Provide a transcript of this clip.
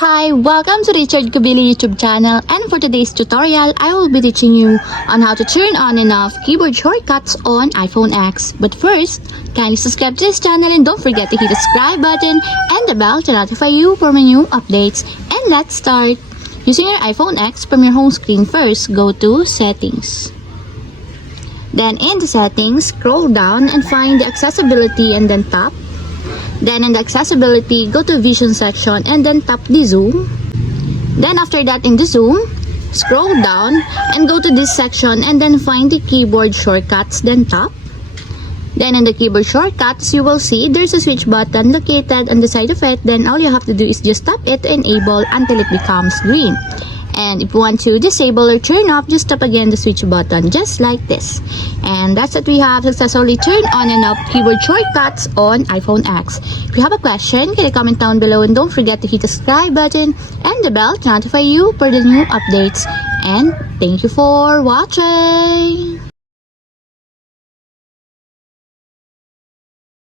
Hi, welcome to Richard Kabili YouTube channel, and for today's tutorial, I will be teaching you on how to turn on and off keyboard shortcuts on iPhone X. But first, kindly subscribe to this channel and don't forget to hit the subscribe button and the bell to notify you for my new updates. And let's start. Using your iPhone X, from your home screen first, go to Settings. Then in the Settings, scroll down and find the Accessibility and then tap. Then in the accessibility, go to vision section and then tap the zoom. Then after that in the zoom, scroll down and go to this section and then find the keyboard shortcuts, then tap. Then in the keyboard shortcuts, you will see there's a switch button located on the side of it. Then all you have to do is just tap it to enable until it becomes green. And if you want to disable or turn off, just tap again the switch button, just like this. And that's it, we have successfully turned on and off keyboard shortcuts on iPhone X. If you have a question, can you comment down below, and don't forget to hit the subscribe button and the bell to notify you for the new updates. And thank you for watching!